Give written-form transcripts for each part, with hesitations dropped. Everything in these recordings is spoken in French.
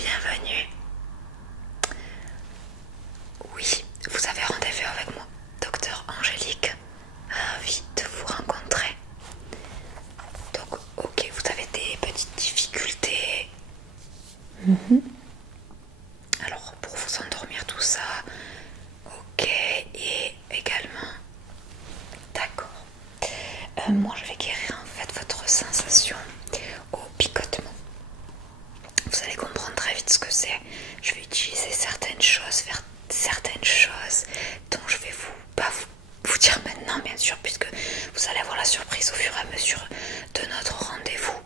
bienvenue. Oui, vous avez rendez-vous avec moi, docteur Angélique. Ravi de vous rencontrer. Donc, ok, vous avez des petites difficultés. Alors, pour vous endormir, tout ça, ok, et également, d'accord. Moi, je vais guérir en fait votre sensation au picotement. Vous allez comprendre très vite ce que c'est. Je vais utiliser certaines choses, faire certaines choses dont je vais vous dire maintenant, bien sûr, puisque vous allez avoir la surprise au fur et à mesure de notre rendez-vous.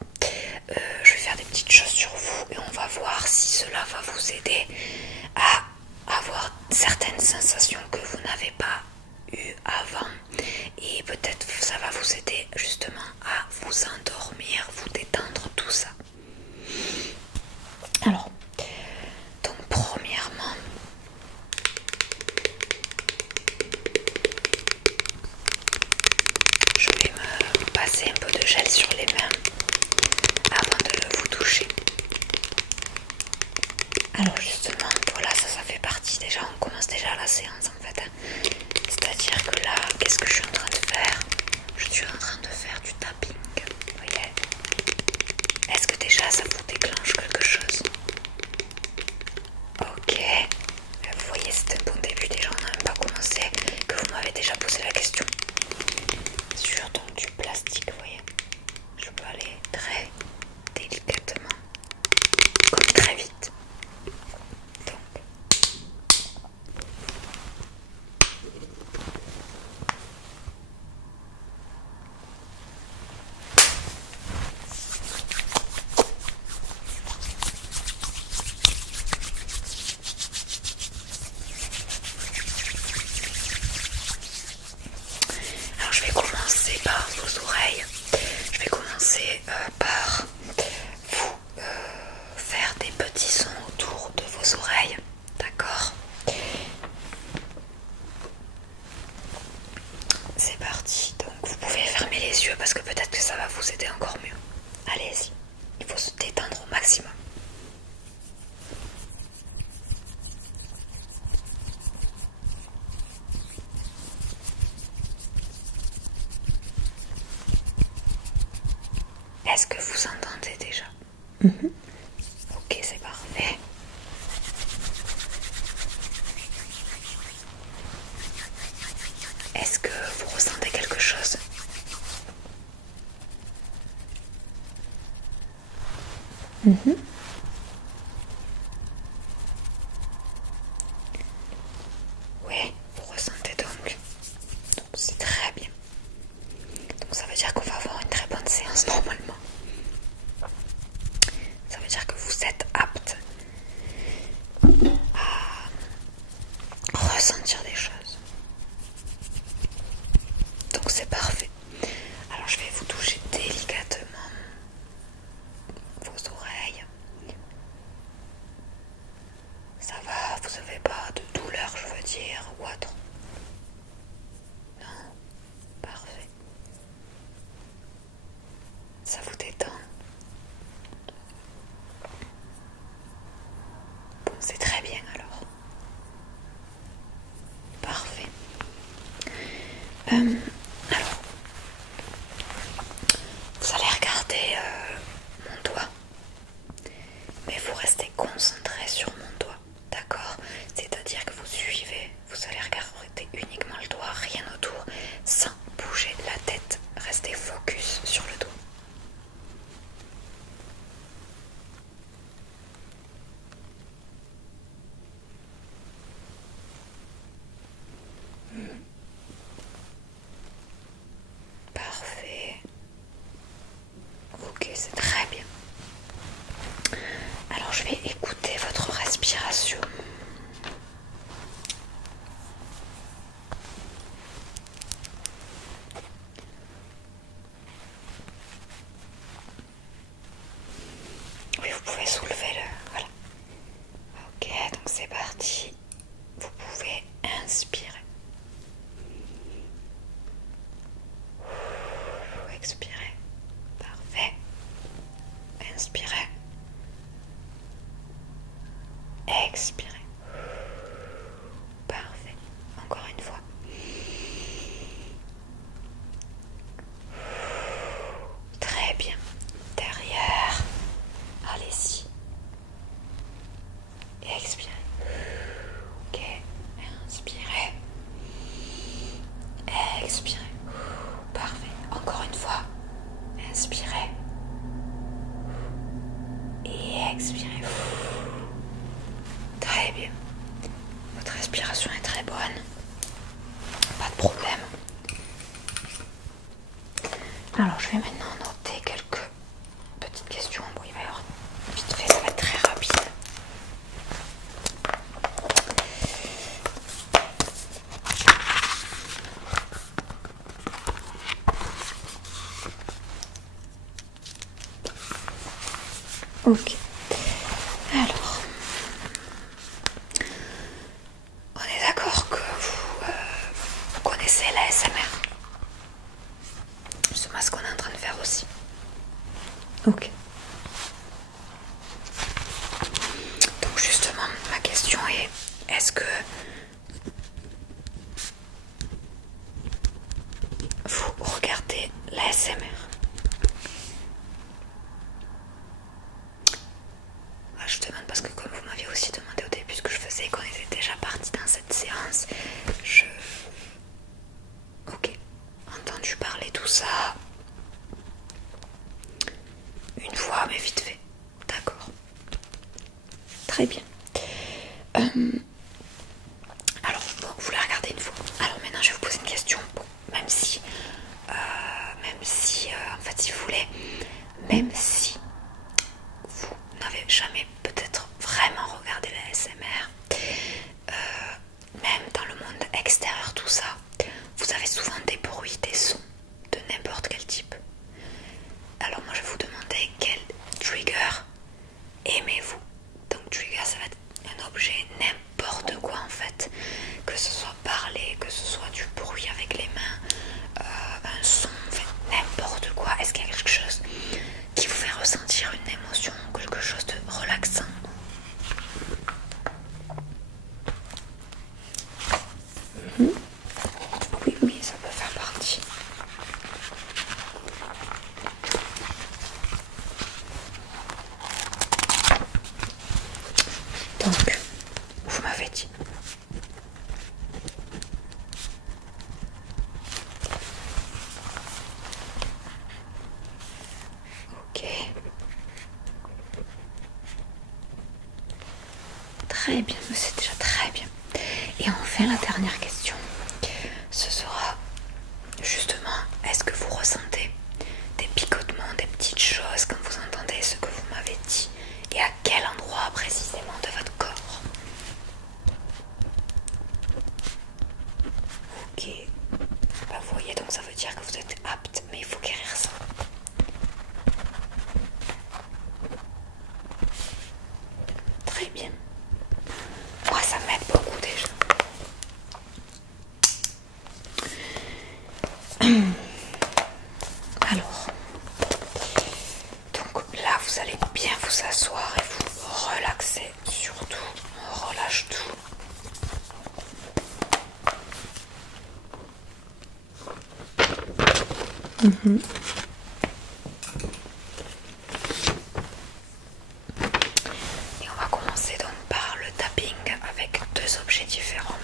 Je vais faire des petites choses sur vous et on va voir si cela va vous aider à avoir certaines sensations que vous n'avez pas eues avant, et peut-être ça va vous aider justement à vous endormir, vous détendre, tout ça. Alors, donc premièrement, je vais me passer un peu de gel sur les mains avant de vous toucher. Alors justement, voilà, ça fait partie déjà, on commence déjà la séance en fait. C'est-à-dire que là, qu'est-ce que je suis en train de faire? Je suis en train de faire du tapping, vous voyez. Est-ce que déjà ça vous déclenche quelque chose? Ok, vous voyez, c'est un bon début, déjà on n'a même pas commencé, que vous m'avez déjà posé la question. Sur donc du plastique, vous voyez, je peux aller très délicatement, comme très vite. Donc, alors je vais commencer par vos oreilles. Je vais commencer par vous faire des petits sons autour de vos oreilles. D'accord? C'est parti. Donc vous pouvez fermer les yeux parce que peut-être que ça va vous aider encore mieux. Allez-y. Il faut se détendre au maximum. Est-ce que vous entendez déjà? Ok, c'est parfait. Est-ce que vous ressentez quelque chose? Oui, vous ressentez donc. Donc c'est très bien. Donc ça veut dire qu'on va avoir une très bonne séance normalement. Ça veut dire que vous êtes apte à ressentir des choses. Donc c'est parfait. Alors je vais vous toucher délicatement vos oreilles. Ça va, vous n'avez pas de douleur, je veux dire, ou autre? Non? Parfait. Ça vous détend? Bon, c'est très bien alors. Parfait. Alors, vous allez regarder mon doigt, mais vous restez concentré sur mon doigt, d'accord? C'est-à-dire que vous suivez, vous allez regarder uniquement le doigt, rien autour, sans bouger la tête. Restez focus sur le doigt. Parfait. Ok, c'est très bien. Alors je vais écouter votre respiration. Oui, vous pouvez soulever le... Voilà. Ok, donc c'est parti. Vous pouvez inspirer. Expirez. Parfait. Inspirez. expirez. Très bien. Votre respiration est très bonne. Pas de problème. Alors je vais maintenant noter quelques petites questions. Bon, il va y avoir vite fait, ça va être très rapide. Ok. Alors, on est d'accord que vous connaissez la l'ASMR. C'est ce qu'on est en train de faire aussi. Ok. Donc justement, ma question est, est-ce que vous regardez la l'ASMR? Je demande parce que comme vous m'aviez aussi demandé au début ce que je faisais, qu'on était déjà parti dans cette séance, Ok, entendu parler tout ça une fois, mais vite fait. D'accord. Très bien. Alors, bon, vous la regardez une fois. Alors maintenant, je vais vous poser une question. Bon, même si, en fait, si vous voulez, même si vous n'avez jamais peut-être vraiment regardé la ASMR, même dans le monde extérieur, tout ça, vous avez souvent des bruits, des sons de n'importe quel type. Alors moi, je vais vous demander quel trigger aimez-vous. Donc trigger, ça va être un objet, n'importe quoi en fait, que ce soit parler, que ce soit du bruit avec les mains, un son, en fait, n'importe quoi. Est-ce qu'il y a quelque chose qui vous fait ressentir une émotion, quelque chose de relaxant? Oui, oui, ça peut faire partie. Donc, vous m'avez dit. Ok. Très bien, mais c'est déjà très bien. Et enfin, la dernière question, ce sera justement, est-ce que vous ressentez des picotements, des petites choses quand vous entendez ce que vous m'avez dit? Et à quel endroit précisément de votre corps? Ok. Bah, vous voyez, donc ça veut dire que vous êtes apte, mais il faut guérir ça. Très bien. Moi, ça m'aide beaucoup déjà. Alors, donc là, vous allez bien vous asseoir et vous relaxer. Surtout, on relâche tout. Et on va commencer donc par le tapping avec deux objets différents.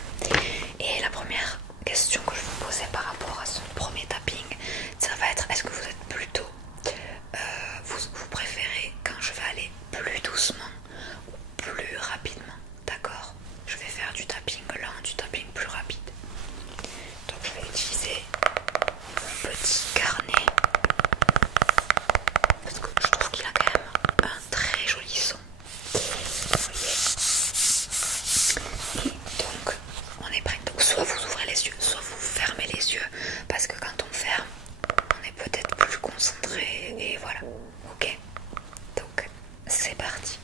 Et la première question que je vais vous poser par rapport à ce premier tapping, ça va être, est-ce que vous êtes plutôt, vous préférez quand je vais aller plus doucement ou plus rapidement? D'accord? Je vais faire du tapping lent, du tapping plus rapide. Donc je vais utiliser mon petit carnet parce que je trouve qu'il a quand même un très joli son. Vous voyez? Et donc on est prêt. Donc soit vous ouvrez les yeux, soit vous fermez les yeux, parce que quand on ferme, on est peut-être plus concentré et voilà. Ok? Donc c'est parti.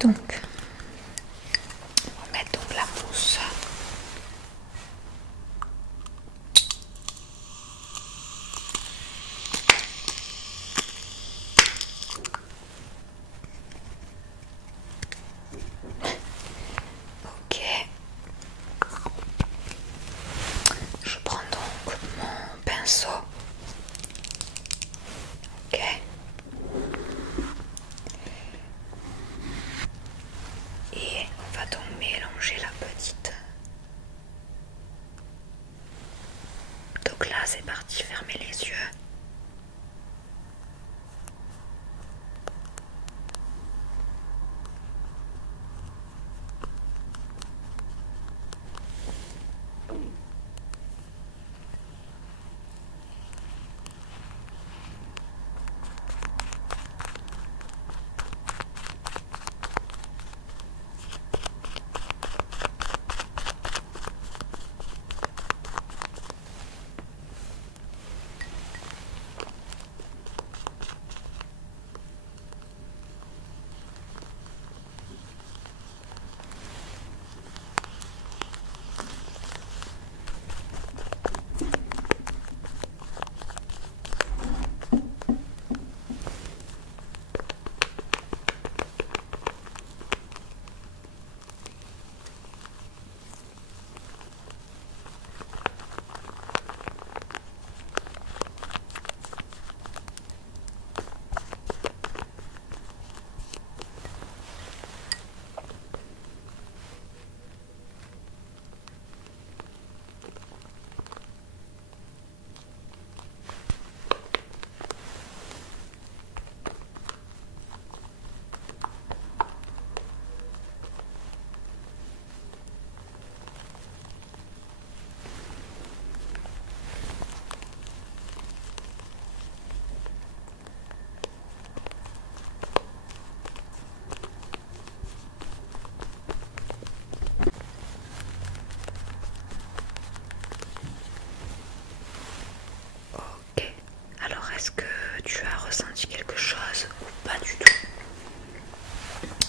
Donc, on va mettre donc la mousse. Ok. Je prends donc mon pinceau. Ok. Et on va donc mélanger la petite. Donc là c'est parti, fermez les yeux. Ok. Alors est-ce que tu as ressenti quelque chose ou pas du tout?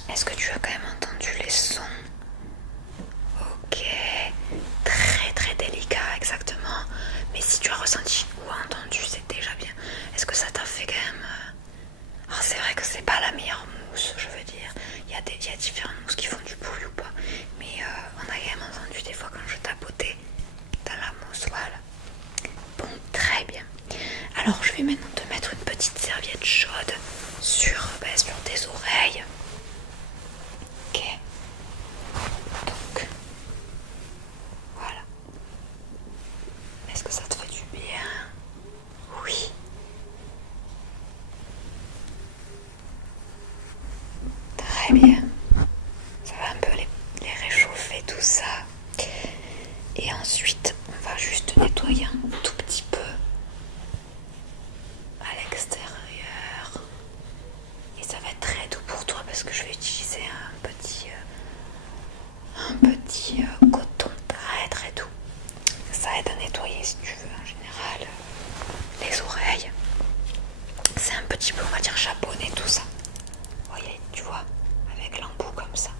Est-ce que tu as quand même entendu les sons? Ok, très très délicat exactement. Mais si tu as ressenti ou entendu, c'est déjà bien. Est-ce que ça t'a fait quand même... Alors c'est vrai que c'est pas la meilleure mousse, je veux dire. Il y a différentes mousses qui font du bruit ou pas. Mais on a quand même entendu des fois quand je tapotais dans la mousse, voilà. Bon, très bien. Alors je vais maintenant te mettre une petite serviette chaude sur tes oreilles. Ok. Donc, voilà. Est-ce que ça te fait du bien? Oui. Très bien. Ça va un peu les réchauffer tout ça. Et ensuite, on va juste nettoyer un tout petit peu à l'extérieur. Et ça va être très doux pour toi parce que je vais utiliser un petit coton très très doux. Ça aide à nettoyer si tu veux en général les oreilles. C'est un petit peu, on va dire, chaponné tout ça. Vous voyez, tu vois, avec l'embout comme ça.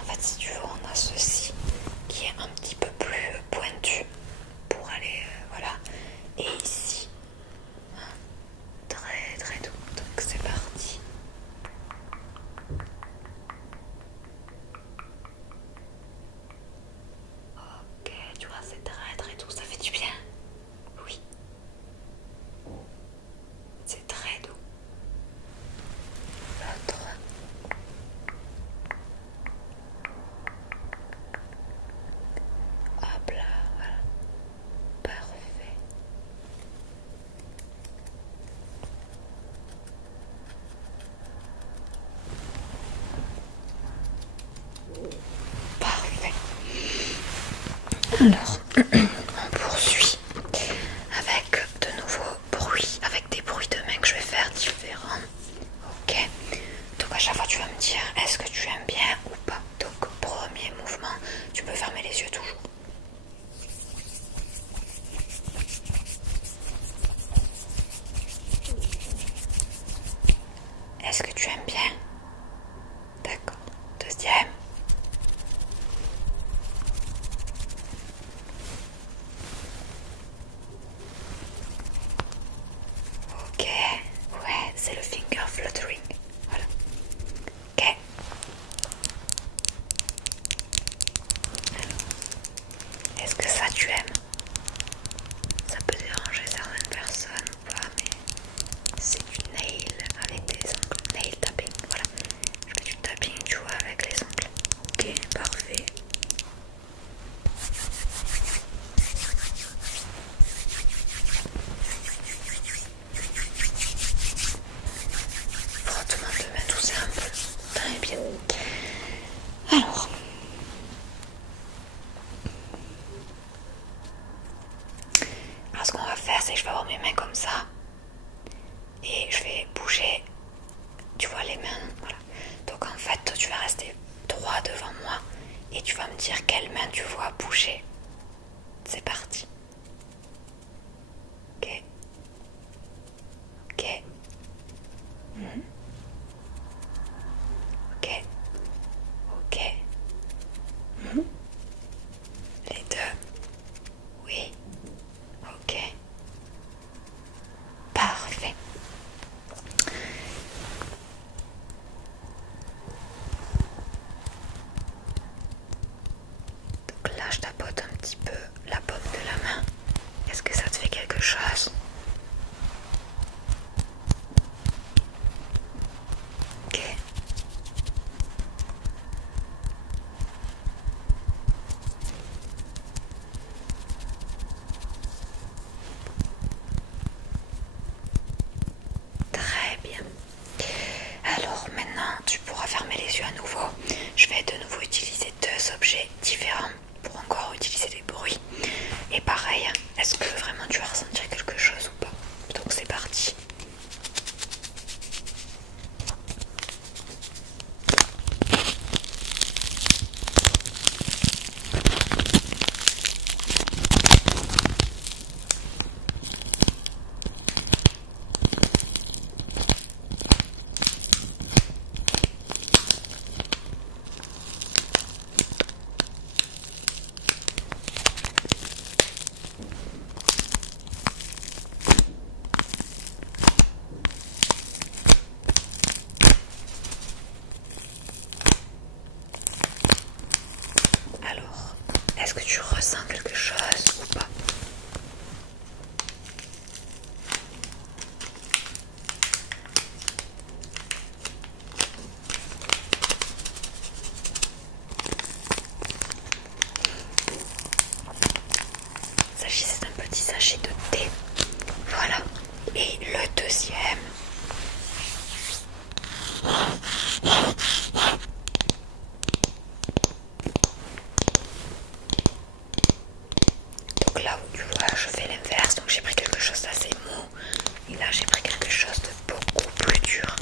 En fait, si tu veux, on a ceci qui est un petit peu plus pointu pour aller, voilà. Et ici, très très doux. Donc c'est parti. Ok, tu vois, c'est très très doux. Ça fait du bien. Oui. C'est très doux. L'autre. Hop là, voilà. Parfait. Parfait. Alors, on poursuit avec de nouveaux bruits, avec des bruits de main que je vais faire différents. Ok. Donc à chaque fois tu vas me dire est-ce que tu aimes bien ou pas. Donc premier mouvement, tu peux fermer les yeux toujours. Est-ce que tu aimes bien? D'accord. dire quelle main tu vois bouger. C'est parti. Ok. Ok. Ok. Ok. Les deux. Oui. Ok. Parfait. Donc là, je tapote un petit peu la paume de la main. Est-ce que ça te fait quelque chose? Ok. Très bien. Alors maintenant, tu pourras fermer les yeux à nouveau. Je vais de nouveau utiliser deux objets différents pour encore utiliser des bruits. Et pareil, est-ce que vraiment tu vas ressentir quelque chose ou pas? Donc c'est parti. Alors, est-ce que tu ressens quelque chose ou pas? Il s'agissait d'un petit sachet de thé. Voilà. Et le deuxième. Donc là où tu vois, je fais l'inverse. Donc j'ai pris quelque chose d'assez mou. Et là j'ai pris quelque chose de beaucoup plus dur.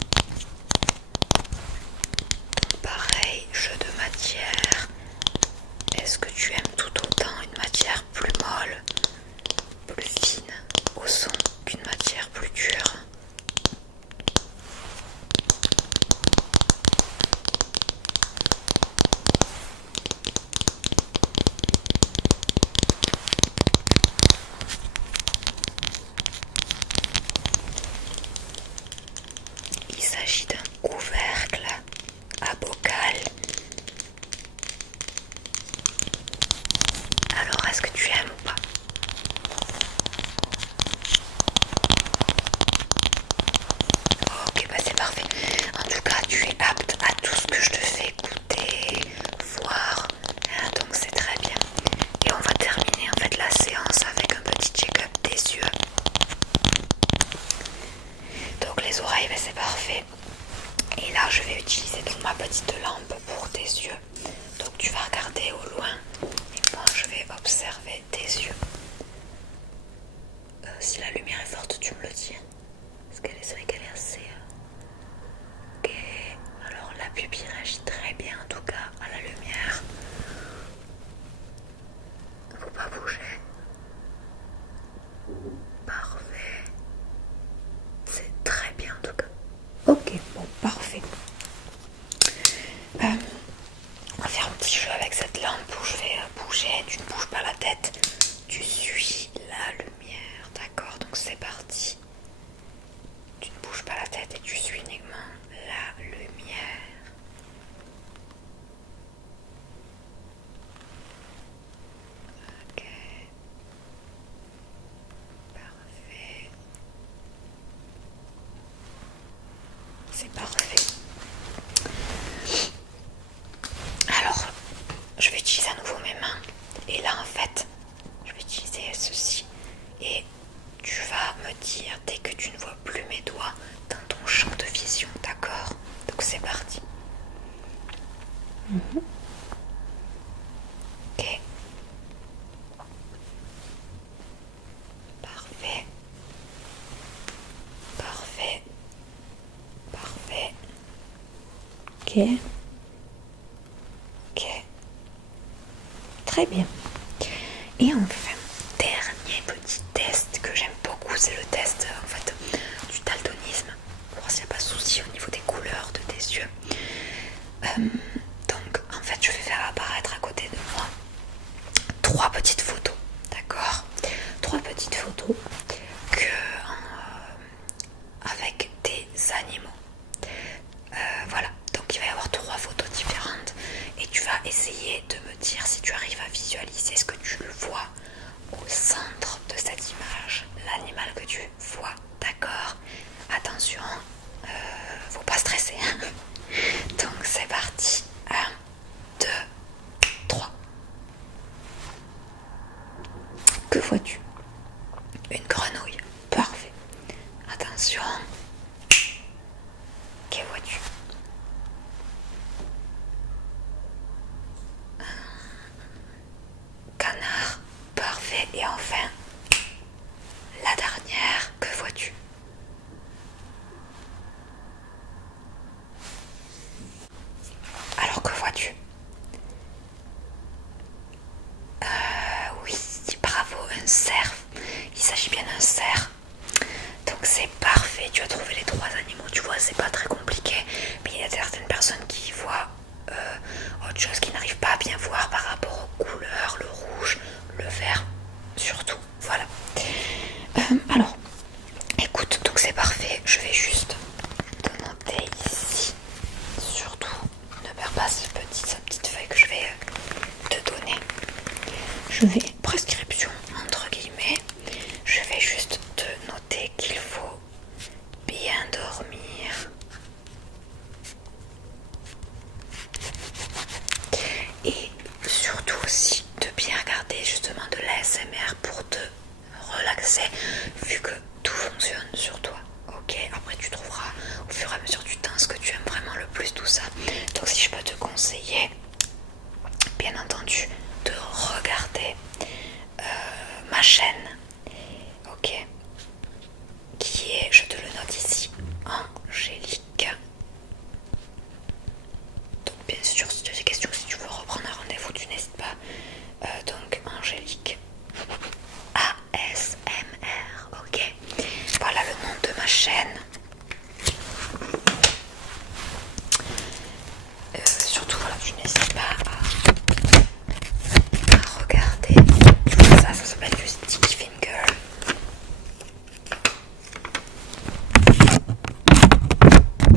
Donc pareil, jeu de matière. Est-ce que tu aimes tout autant une matière plus molle, plus fine au son qu'une matière plus dure? Il s'agit d'un couvercle à bocal. Alors, est-ce que tu aimes ou pas? Ok, bah c'est parfait. En tout cas, tu es apte à tout ce que je te fais écouter, voir. Hein, donc c'est très bien. Et on va terminer en fait la séance avec un petit check-up des yeux. Donc les oreilles, bah, c'est parfait. Et là, je vais utiliser donc ma petite lampe pour tes yeux. Donc tu vas regarder au loin et moi je vais observer tes yeux. Si la lumière est forte, tu me le dis. Parce qu'elle est vrai qu'elle est assez... Ok, alors la pupille réagit très bien en tout cas à la lumière. Faut pas bouger. Parfait. C'est très bien en tout cas. Ok, bon, parfait. On va faire un petit jeu avec cette lampe où je vais bouger. Tu ne bouges pas la tête. Tu suis la lumière. D'accord, donc c'est parti. Tu ne bouges pas la tête et tu suis uniquement la lumière. Ok. Parfait. C'est parfait. Alors, je vais utiliser à nouveau mes mains. Et là, en fait, je vais utiliser ceci. Et tu vas me dire dès que tu ne vois plus mes doigts dans ton champ de vision, d'accord? Donc c'est parti. Ok. Parfait. Parfait. Parfait. Ok. Ok. Très bien. Et enfin, dernier petit test que j'aime beaucoup, c'est le test en fait du daltonisme. Voir s'il n'y a pas de souci au niveau des couleurs de tes yeux. Donc en fait, je vais faire apparaître à côté de moi 3 petites photos, d'accord? 3 petites photos avec des animaux. Voilà, donc il va y avoir 3 photos différentes et tu vas essayer de me dire si tu arrives à visualiser ce que tu le vois au centre de cette image, l'animal que tu vois, d'accord? Attention, faut pas stresser. Donc c'est parti. 1, 2, 3. Que vois-tu? Une grenouille. Parfait. Attention. Que vois-tu? Un canard. Parfait. Et enfin, la dernière. Que vois-tu? Alors que vois-tu? Oui, bravo, un cerf. Il s'agit bien d'un cerf. Donc c'est parfait, tu as trouvé les 3 animaux. Tu vois, c'est pas très compliqué. Mais il y a certaines personnes qui voient autre chose, qui n'arrivent pas à bien voir par rapport aux couleurs, le rouge, le vert, surtout. Voilà. Alors, écoute, donc c'est parfait. Je vais juste te noter ici. Surtout, ne perds pas sa petite feuille que je vais te donner. Je vais, prescription entre guillemets, je vais juste te noter qu'il faut bien dormir et surtout aussi de bien regarder justement de l'ASMR pour te relaxer vu que tout fonctionne sur toi. Ok, après tu trouveras au fur et à mesure du temps ce que tu aimes vraiment le plus, tout ça. Donc si je peux te conseiller, bien entendu, de regarder ma chaîne, ok, qui est, je te le note ici, Angélique. Donc bien sûr, si tu as des questions, si tu veux reprendre un rendez-vous, tu n'hésites pas. Donc Angélique ASMR, ok. Voilà le nom de ma chaîne. Surtout voilà, tu n'hésites pas à regarder. Tu vois ça s'appelle du Sticky Finger.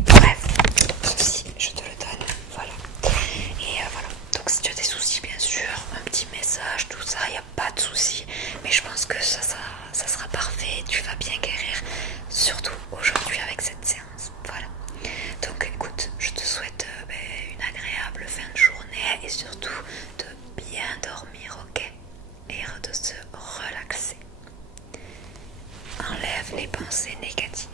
Bref, ceci je te le donne, voilà. Et voilà, donc si tu as des soucis bien sûr, un petit message, tout ça, il n'y a pas de soucis. Mais je pense que ça sera parfait, tu vas bien guérir, surtout aujourd'hui avec cette séance, voilà. Donc écoute, je te souhaite une agréable fin de journée et surtout de bien dormir, ok? Et de se relaxer. Enlève les pensées négatives.